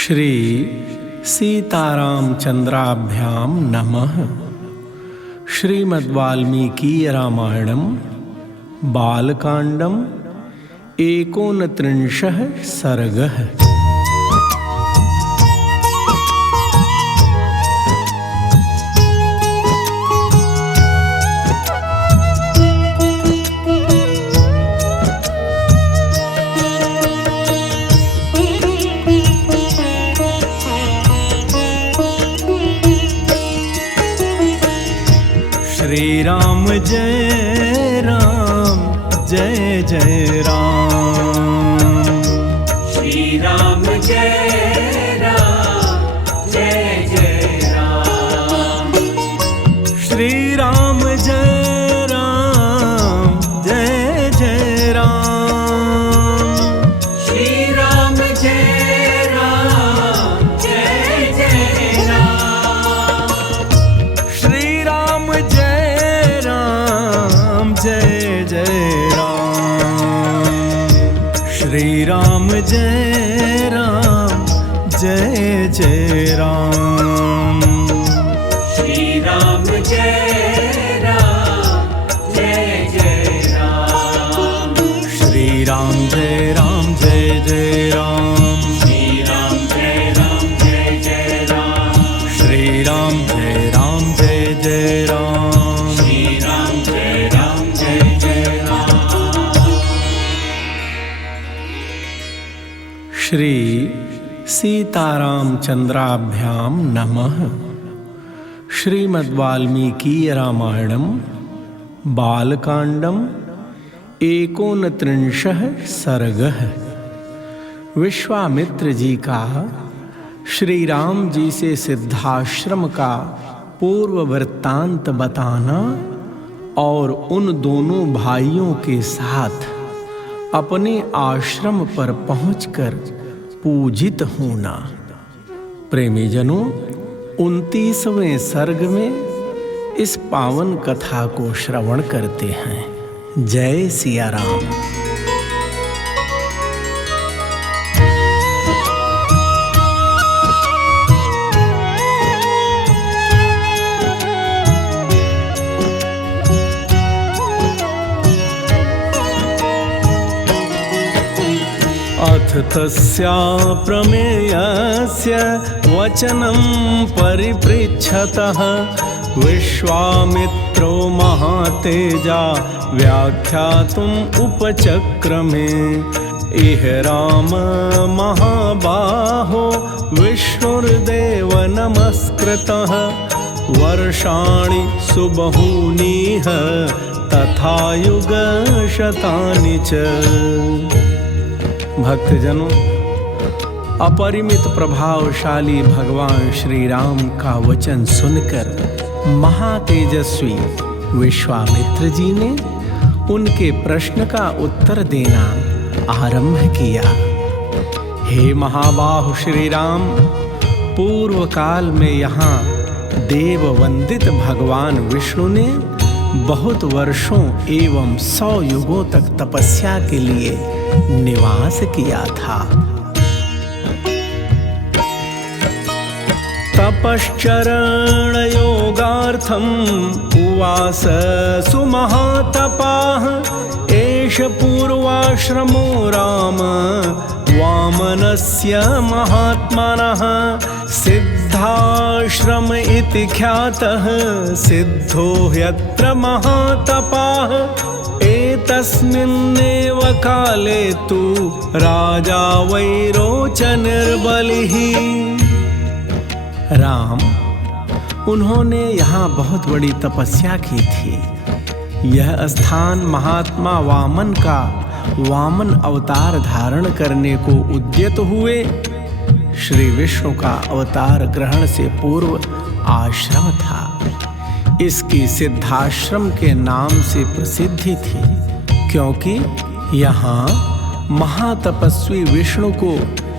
श्री सीतारामचंद्राभ्यां नमः। श्रीमद्वाल्मीकि रामायणं बालकांडं 39 सर्गः। श्री राम जय राम जय जय राम। श्री राम जय राम जय जय राम। श्री राम जय राम जय जय राम। श्री राम जय राम जय जय राम। श्री राम जय राम जय जय राम। श्री राम जय राम जय जय राम। श्री राम जय राम जय जय राम। श्री राम जय राम जय जय राम। श्री राम जय राम जय जय राम। श्री राम जय राम जय जय राम। श्री राम जय राम जय जय राम। श्री सीतारामचंद्राभ्यां नमः। श्रीमद्वाल्मीकि रामायणं बालकांडं 39 सर्गः। विश्वामित्र जी का श्री राम जी से सिद्धाश्रम का पूर्व वृत्तांत बताना और उन दोनों भाइयों के साथ अपने आश्रम पर पहुंचकर पूजित होना। प्रेमी जनों, 29वें सर्ग में इस पावन कथा को श्रवण करते हैं। जय सिया राम। अथ तस्या प्रमेयस्य वचनं परिपृच्छतः विश्वामित्रो महातेजा व्याख्यातुम् उपचक्रमे। इह राम महाबाहो विष्णुर्देव नमस्कृतः वर्षाणि सुबहूनिह तथा युगशतानि च। भक्तजनों, अपरिमित प्रभावशाली भगवान श्री राम का वचन सुनकर महातेजस्वी विश्वामित्र जी ने उनके प्रश्न का उत्तर देना आरंभ किया। हे महाबाहु श्री राम, पूर्व काल में यहाँ देव वंदित भगवान विष्णु ने बहुत वर्षों एवं 100 युगों तक तपस्या के लिए निवास किया था। तपश्चरण योगार्थम उवास सुमहातपाः एष पूर्वाश्रमो राम वामनस्य महात्मनः सिद्धाश्रम इति ख्यातः सिद्धो ह्यत्र महातपाः एतस्मिन्नेव काले तु राजा वैरोचनिर्बलिः। राम, उन्होंने यहाँ बहुत बड़ी तपस्या की थी। यह स्थान महात्मा वामन का वामन अवतार धारण करने को उद्यत हुए श्री विष्णु का अवतार ग्रहण से पूर्व आश्रम था। इसकी सिद्धाश्रम के नाम से प्रसिद्धि थी, क्योंकि यहाँ महातपस्वी विष्णु को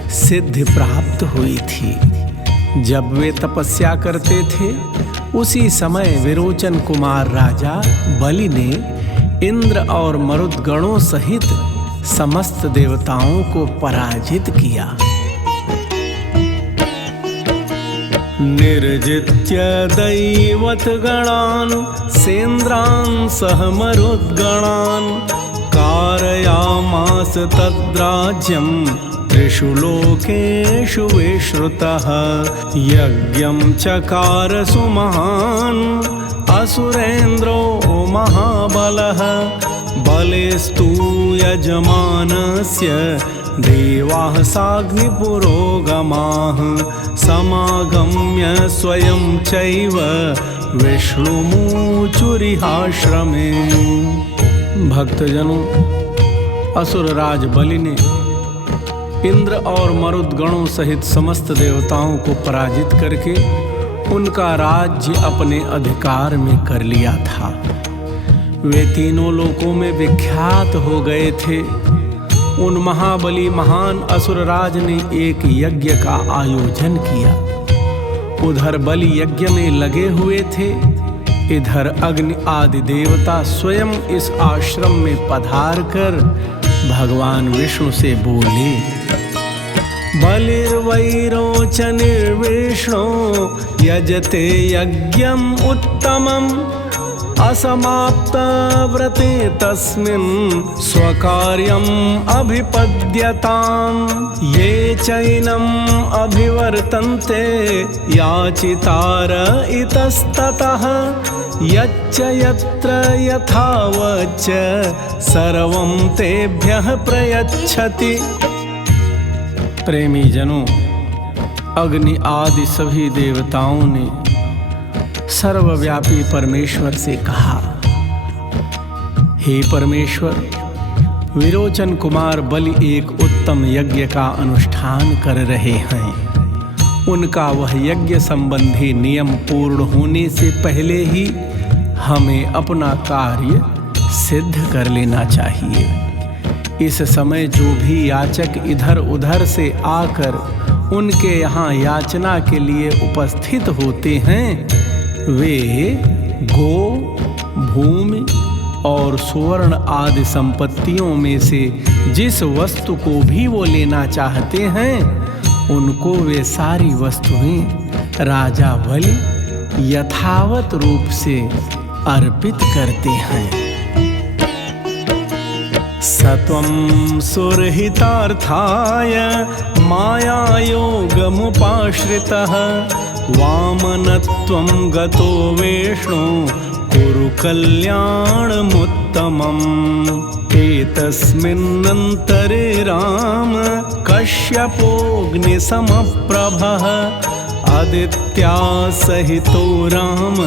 सिद्धि प्राप्त हुई थी। जब वे तपस्या करते थे, उसी समय विरोचन कुमार राजा बलि ने इंद्र और मरुद्गणों सहित समस्त देवताओं को पराजित किया। निर्जित्य दैवतगणान् सेन्द्रान् सह मरुद्गणान् कारयामास तद्राज्यं त्रिषु लोकेषु विश्रुतः। यज्ञं चकार सुमहान् असुरेन्द्रो महाबलः बलेस्तु यजमानस्य देवाः साग्निपुरोगमाः समागम्य स्वयं चैव विष्णुमुचुरिहाश्रमे। भक्तजनों, असुरराज बलि ने इंद्र और मरुद्गणों सहित समस्त देवताओं को पराजित करके उनका राज्य अपने अधिकार में कर लिया था। वे तीनों लोकों में विख्यात हो गए थे। उन महाबली महान असुरराज ने एक यज्ञ का आयोजन किया। उधर बलि यज्ञ में लगे हुए थे, इधर अग्नि आदि देवता स्वयं इस आश्रम में पधार कर भगवान विष्णु से बोले, बलिर्वैरोचनिर्विष्णो यजते यज्ञम् उत्तमम् असमाप्त व्रते तस्मिन् स्वकार्यम् अभिपद्यताम्। ये चैनम् अभिवर्तन्ते याचितार इतस्ततः यच्च यत्र यथावच्च सर्वं तेभ्यः प्रयच्छति। प्रेमी जनों, अग्नि आदि सभी देवताओं ने सर्वव्यापी परमेश्वर से कहा, हे परमेश्वर, विरोचन कुमार बलि एक उत्तम यज्ञ का अनुष्ठान कर रहे हैं। उनका वह यज्ञ संबंधी नियम पूर्ण होने से पहले ही हमें अपना कार्य सिद्ध कर लेना चाहिए। इस समय जो भी याचक इधर उधर से आकर उनके यहाँ याचना के लिए उपस्थित होते हैं, वे गो, भूमि और सुवर्ण आदि संपत्तियों में से जिस वस्तु को भी वो लेना चाहते हैं, उनको वे सारी वस्तुएं राजा बलि यथावत रूप से अर्पित करते हैं। सत्वं सुरहितार्थाय मायायोगमुपाश्रितः वामनत्वं गतो विष्णु कुरु कल्याणमुत्तमम्। एतस्मिन्नन्तरे राम कश्यपोऽग्निसमप्रभः आदित्या सहितो राम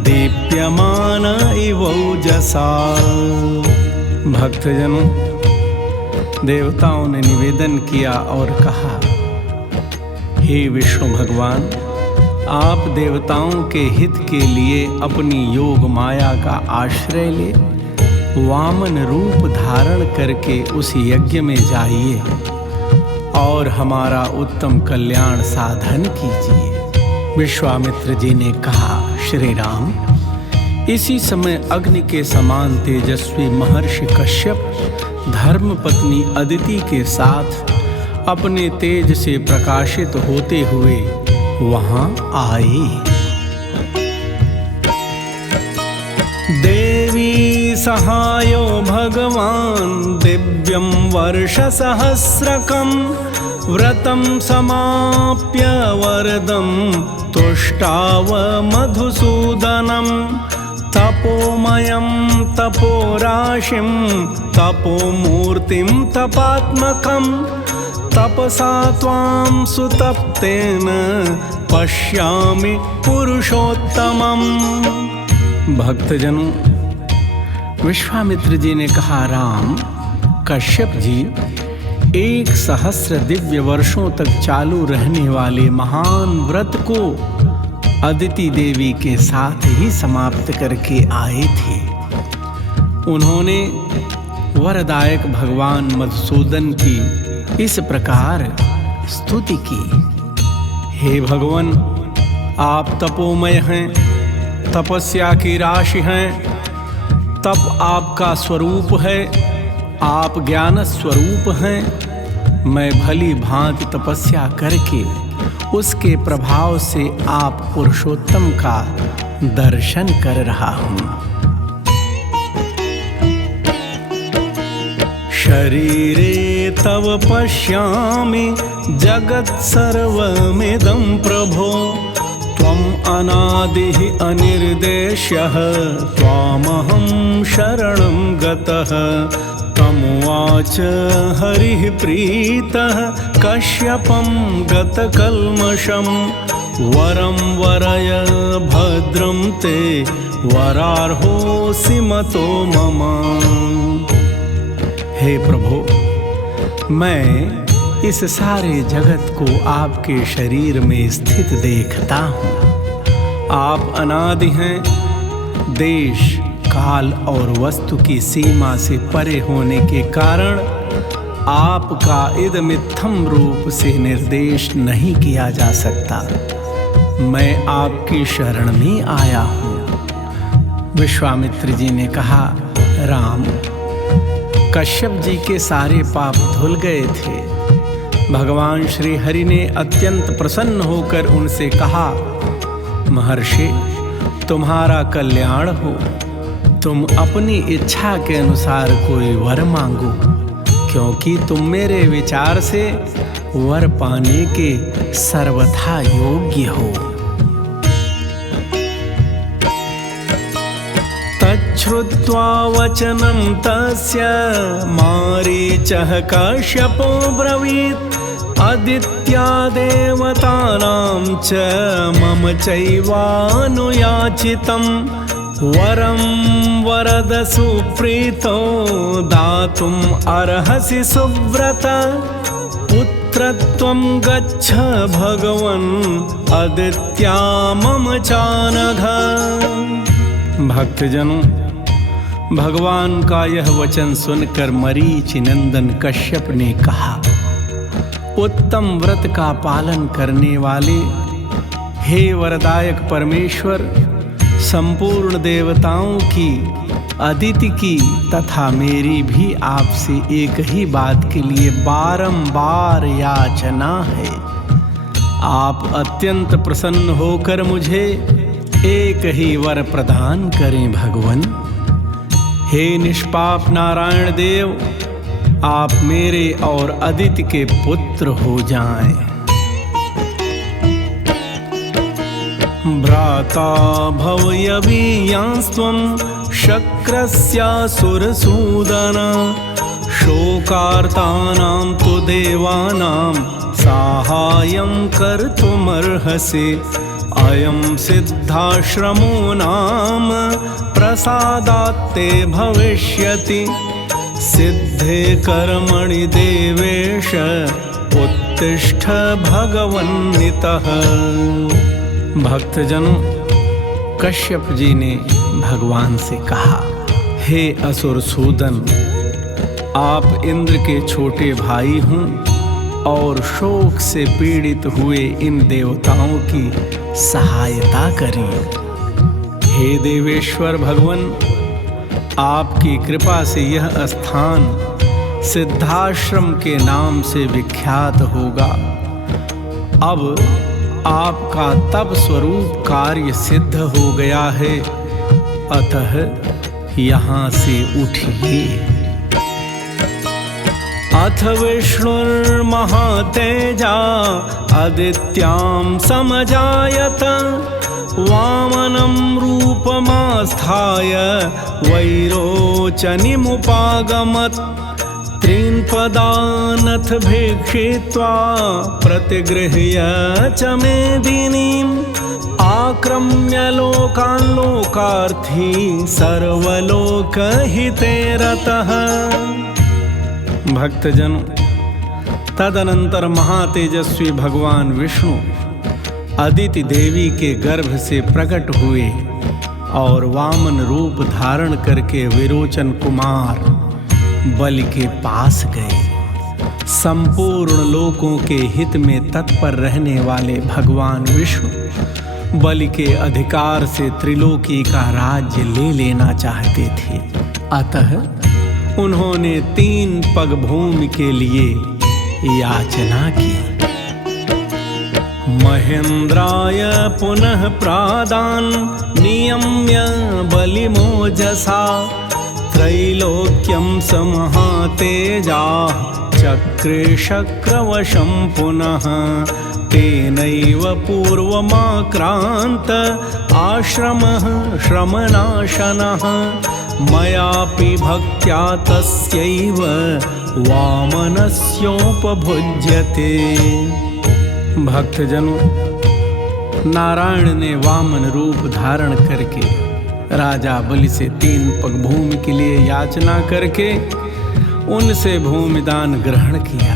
दीप्यमान इवौजसा। भक्तजनों, देवताओं ने निवेदन किया और कहा, हे विष्णु भगवान, आप देवताओं के हित के लिए अपनी योग माया का आश्रय ले वामन रूप धारण करके उस यज्ञ में जाइए और हमारा उत्तम कल्याण साधन कीजिए। विश्वामित्र जी ने कहा, श्री राम, इसी समय अग्नि के समान तेजस्वी महर्षि कश्यप धर्मपत्नी अदिति के साथ अपने तेज से प्रकाशित होते हुए वहां आए। देवी सहायो भगवान् दिव्यं वर्षसहस्रकम् व्रतं समाप्य वरदं तुष्टाव मधुसूदनम् तपोमयं तपोराशिं तपोमूर्तिं तपात्मकं तपसा त्वां सुतप्तेन पश्यामि पुरुषोत्तमम्। भक्तजनों, विश्वामित्र जी ने कहा, राम, कश्यप जी 1,000 दिव्य वर्षों तक चालू रहने वाले महान व्रत को अदिति देवी के साथ ही समाप्त करके आए थे। उन्होंने वरदायक भगवान मधुसूदन की इस प्रकार स्तुति की, हे भगवान, आप तपोमय हैं, तपस्या की राशि हैं, तप आपका स्वरूप है, आप ज्ञान स्वरूप हैं। मैं भली भांति तपस्या करके उसके प्रभाव से आप पुरुषोत्तम का दर्शन कर रहा हूँ। शरीरे तव पश्यामि जगत् सर्वमिदं प्रभो, त्वम् अनादिः अनिर्देश्यः त्वामहं शरणं गतः। तमुवाच हरिः प्रीतः कश्यपं गतकल्मषं, वरं वरय भद्रं ते वरार्होऽसि मतो मम। हे प्रभु, मैं इस सारे जगत को आपके शरीर में स्थित देखता हूँ। आप अनादि हैं। देश, काल और वस्तु की सीमा से परे होने के कारण आपका इदमित्थम रूप से निर्देश नहीं किया जा सकता। मैं आपकी शरण में आया हूँ। विश्वामित्र जी ने कहा, राम, कश्यप जी के सारे पाप धुल गए थे। भगवान श्री हरि ने अत्यंत प्रसन्न होकर उनसे कहा, महर्षि, तुम्हारा कल्याण हो। तुम अपनी इच्छा के अनुसार कोई वर मांगो, क्योंकि तुम मेरे विचार से वर पाने के सर्वथा योग्य हो। तच्छ्रुत्वा वचनं तस्य मारीचः कश्यपो ब्रवीत्, आदित्या देवतानां च मम चैवानुयाचितं, वरं वरद सुप्रीतो दातुम् अर्हसि सुव्रत, पुत्रत्वं गच्छ भगवन् आदित्या मम चानघ। भक्तजनों, भगवान का यह वचन सुनकर मरीचि नंदन कश्यप ने कहा, उत्तम व्रत का पालन करने वाले हे वरदायक परमेश्वर, संपूर्ण देवताओं की, अदिति की तथा मेरी भी आपसे एक ही बात के लिए बारंबार याचना है। आप अत्यंत प्रसन्न होकर मुझे एक ही वर प्रदान करें भगवन। हे निष्पाप नारायण देव, आप मेरे और अदिति के पुत्र हो जाएं। भ्राता भवयवीयांस्त्वं शक्रस्यासुरसूदन, शोकार्तानां तु देवानां साहाय्यं कर्तुमर्हसि, अयं सिद्धाश्रमो नाम प्रसादात्ते भविष्यति, सिद्धे कर्मणि देवेश उत्तिष्ठ भगवन्नितः। भक्तजनों, कश्यप जी ने भगवान से कहा, हे असुरसूदन, आप इंद्र के छोटे भाई हूँ और शोक से पीड़ित हुए इन देवताओं की सहायता करिए। हे देवेश्वर भगवन, आपकी कृपा से यह स्थान सिद्धाश्रम के नाम से विख्यात होगा। अब आपका तप स्वरूप कार्य सिद्ध हो गया है, अतः यहाँ से उठिए। अथ विष्णुर्महातेजा आदित्यां समजायत, वामनं रूपमास्थाय वैरोचनीमुपागमत्, त्रीन्पदानथ भीक्षित्वा प्रतिगृह्य च मेदिनीम्, आक्रम्य लोकान् लोकार्थी सर्वलोकहिते रतः। भक्तजनों, तदनंतर महातेजस्वी भगवान विष्णु अदिति देवी के गर्भ से प्रकट हुए और वामन रूप धारण करके विरोचन कुमार बलि के पास गए। संपूर्ण लोकों के हित में तत्पर रहने वाले भगवान विष्णु बलि के अधिकार से त्रिलोकी का राज्य ले लेना चाहते थे, अतः उन्होंने 3 पग भूमि के लिए याचना की। महेन्द्राय पुनः प्रादान् नियम्य बलिमोजसा त्रैलोक्यं समहातेजाः चक्रे शक्रवशं पुनः तेनैव पूर्वमाक्रान्त आश्रमः श्रमनाशनः मयापि भक्त्या तस्यैव वामनस्योपभुज्यते। भक्तजनों, नारायण ने वामन रूप धारण करके राजा बलि से 3 पग भूमि के लिए याचना करके उनसे भूमिदान ग्रहण किया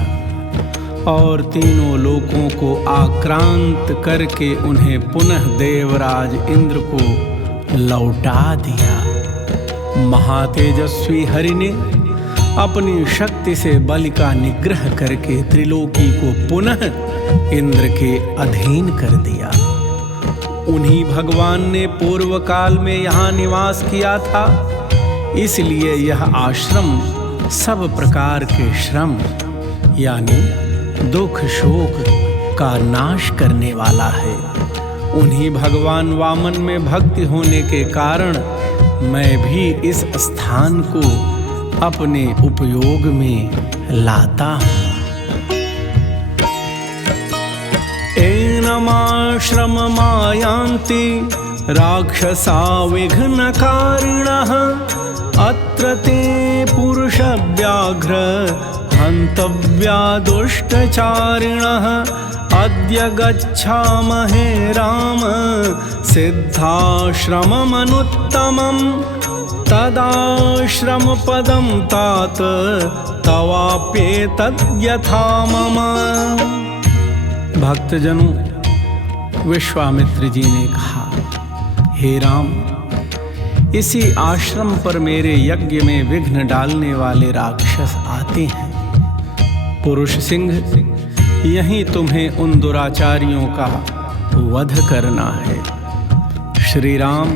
और तीनों लोकों को आक्रांत करके उन्हें पुनः देवराज इंद्र को लौटा दिया। महातेजस्वी हरि ने अपनी शक्ति से बलि का निग्रह करके त्रिलोकी को पुनः इंद्र के अधीन कर दिया। उन्हीं भगवान ने पूर्व काल में यहाँ निवास किया था, इसलिए यह आश्रम सब प्रकार के श्रम यानी दुख शोक का नाश करने वाला है। उन्हीं भगवान वामन में भक्ति होने के कारण मैं भी इस स्थान को अपने उपयोग में लाता हूँ। एनमाश्रममायान्ति राक्षसा विघ्नकारिणः अत्र ते पुरुषव्याघ्र हन्तव्या दुष्टचारिणः अद्य गच्छामहे राम सिद्धाश्रममनुत्तमम् तदाश्रमपदं तात तवाप्येतद्यथा मम। भक्तजनों, विश्वामित्र जी ने कहा, हे राम, इसी आश्रम पर मेरे यज्ञ में विघ्न डालने वाले राक्षस आते हैं। पुरुष सिंह, यहीं तुम्हें उन दुराचारियों का वध करना है। श्री राम,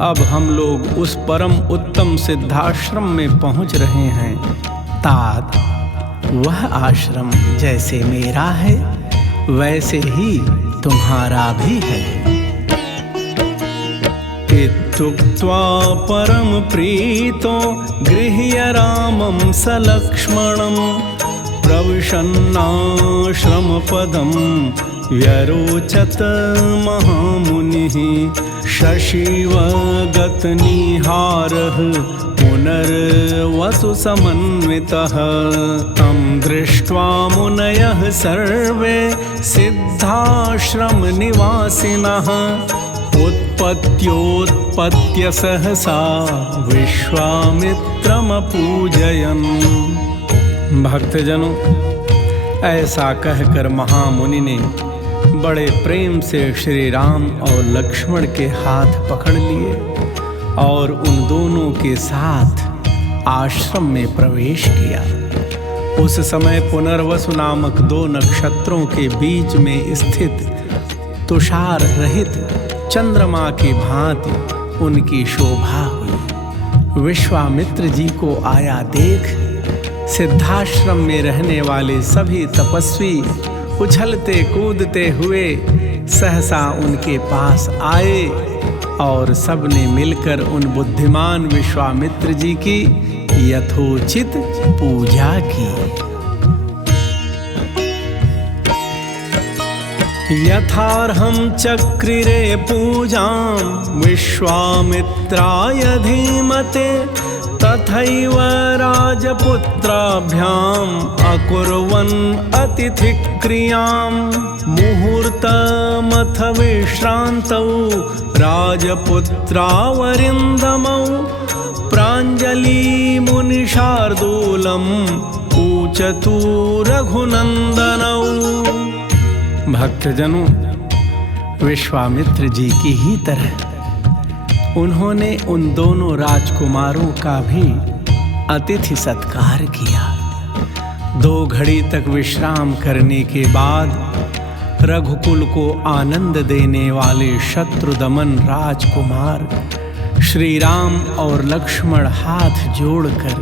अब हम लोग उस परम उत्तम सिद्धाश्रम में पहुंच रहे हैं। तात, वह आश्रम जैसे मेरा है वैसे ही तुम्हारा भी है। इत्युक्त्वा परम प्रीतो गृह्य रामं सलक्ष्मणं प्रविशन्नाश्रमपदं व्यरोचत महामुनिः शशिवगतनिहारः पुनर्वसुसमन्वितः तं दृष्ट्वा मुनयः सर्वे सिद्धाश्रमनिवासिनः उत्पत्योत्पत्य सहसा विश्वामित्रमपूजयन्। भक्तजनों, ऐसा कहकर महामुनि ने बड़े प्रेम से श्री राम और लक्ष्मण के हाथ पकड़ लिए और उन दोनों के साथ आश्रम में प्रवेश किया। उस समय पुनर्वसु नामक 2 नक्षत्रों के बीच में स्थित तुषार रहित चंद्रमा की भांति उनकी शोभा हुई। विश्वामित्र जी को आया देख सिद्धाश्रम में रहने वाले सभी तपस्वी उछलते कूदते हुए सहसा उनके पास आए और सबने मिलकर उन बुद्धिमान विश्वामित्र जी की यथोचित पूजा की। यथार्हं चक्रिरे पूजां विश्वामित्राय धीमते तथैव राजपुत्राभ्याम् अकुर्वन् अतिथिक्रियां मुहूर्तमथ विश्रान्तौ राजपुत्रावरिन्दमौ प्राञ्जलिमुनिशार्दूलम् ऊचतु रघुनन्दनौ। भक्तजनों, विश्वामित्र जी की ही तरह उन्होंने उन दोनों राजकुमारों का भी अतिथि सत्कार किया। 2 घड़ी तक विश्राम करने के बाद रघुकुल को आनंद देने वाले शत्रुदमन राजकुमार श्री राम और लक्ष्मण हाथ जोड़कर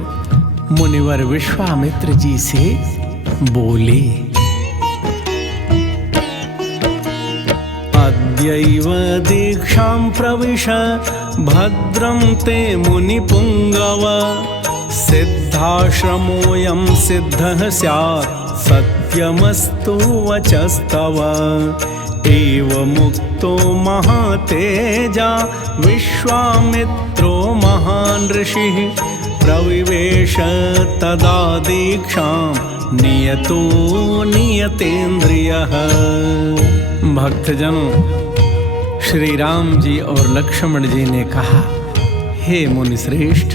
मुनिवर विश्वामित्र जी से बोले, अद्यैव दीक्षां प्रविश भद्रं ते मुनिपुङ्गव सिद्धाश्रमोऽयं सिद्धः स्यात् सत्यमस्तु वचस्तव एवमुक्तो महातेजा विश्वामित्रो महान् ऋषिः प्रविवेश तदा दीक्षां नियतो नियतेन्द्रियः। भक्तजनों, श्री राम जी और लक्ष्मण जी ने कहा, हे मुनिश्रेष्ठ,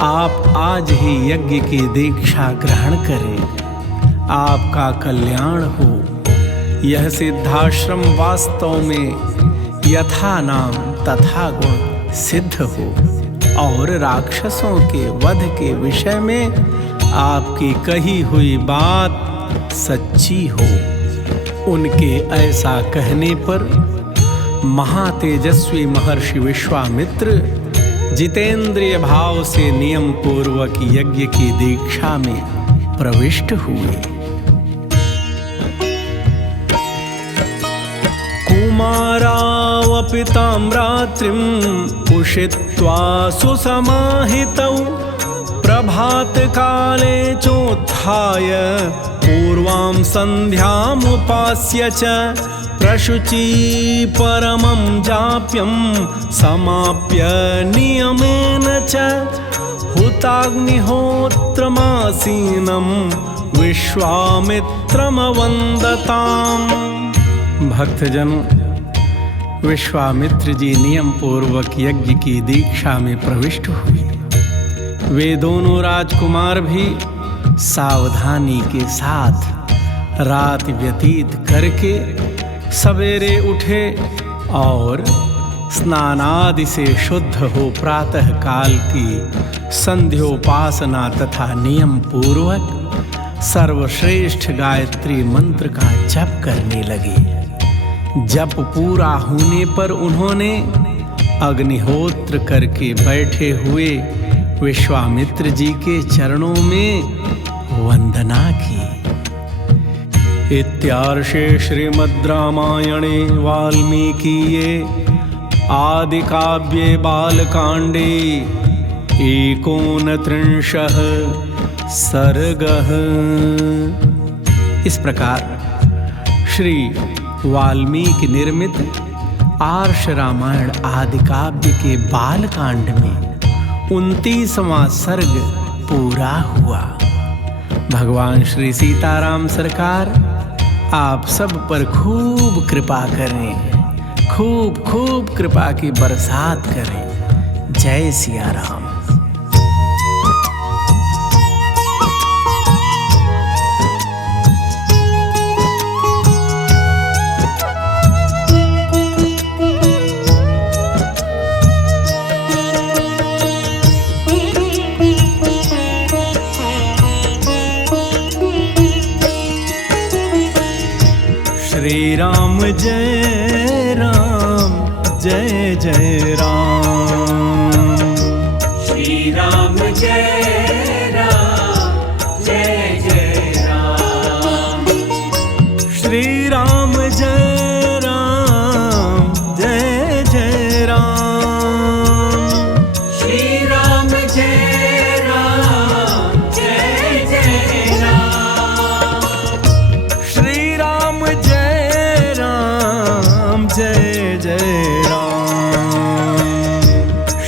आप आज ही यज्ञ की दीक्षा ग्रहण करें, आपका कल्याण हो। यह सिद्धाश्रम वास्तव में यथा नाम तथा गुण सिद्ध हो और राक्षसों के वध के विषय में आपकी कही हुई बात सच्ची हो। उनके ऐसा कहने पर महातेजस्वी महर्षि विश्वामित्र जितेंद्रिय भाव से नियम पूर्वक यज्ञ की दीक्षा में प्रविष्ट हुए। कुमारावपि तां रात्रिं उषित्वा सुसमाहितौ प्रभातकाले चोत्थाय पूर्वां सन्ध्यामुपास्य च प्रशुचि परमं जाप्यं समाप्य नियमेन च हुताग्निहोत्रमासीनं विश्वामित्रमवन्दताम्। भक्तजनों, विश्वामित्र जी नियम पूर्वक यज्ञ की दीक्षा में प्रविष्ट हुए। वे दोनों राजकुमार भी सावधानी के साथ रात व्यतीत करके सवेरे उठे और स्नानादि से शुद्ध हो प्रातः काल की संध्योपासना तथा नियम पूर्वक सर्वश्रेष्ठ गायत्री मंत्र का जप करने लगे। जप पूरा होने पर उन्होंने अग्निहोत्र करके बैठे हुए विश्वामित्र जी के चरणों में वंदना की। इत्यार्षे श्रीमद् रामायणे वाल्मीकिये आदिकाव्ये बालकांडे 39 सर्गः। इस प्रकार श्री वाल्मीकि निर्मित आर्ष रामायण आदिकाव्य के बालकांड में 29वां सर्ग पूरा हुआ। भगवान श्री सीताराम सरकार आप सब पर खूब कृपा करें, खूब खूब कृपा की बरसात करें। जय सिया राम। श्री राम जय राम जय जय राम। श्री राम जय राम जय जय राम। श्री राम जय राम जय जय राम। श्री राम जय राम जय जय राम। श्री राम जय जय जय राम।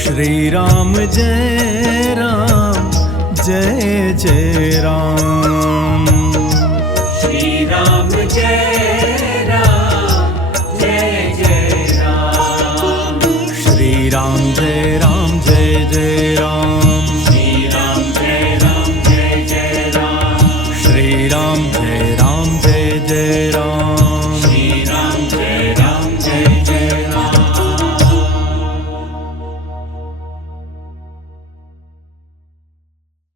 श्री राम जय राम जय जय राम। श्री राम जय राम जय जय राम। श्री राम जय राम जय जय राम। श्री राम जय राम जय जय राम। श्री राम जय राम जय जय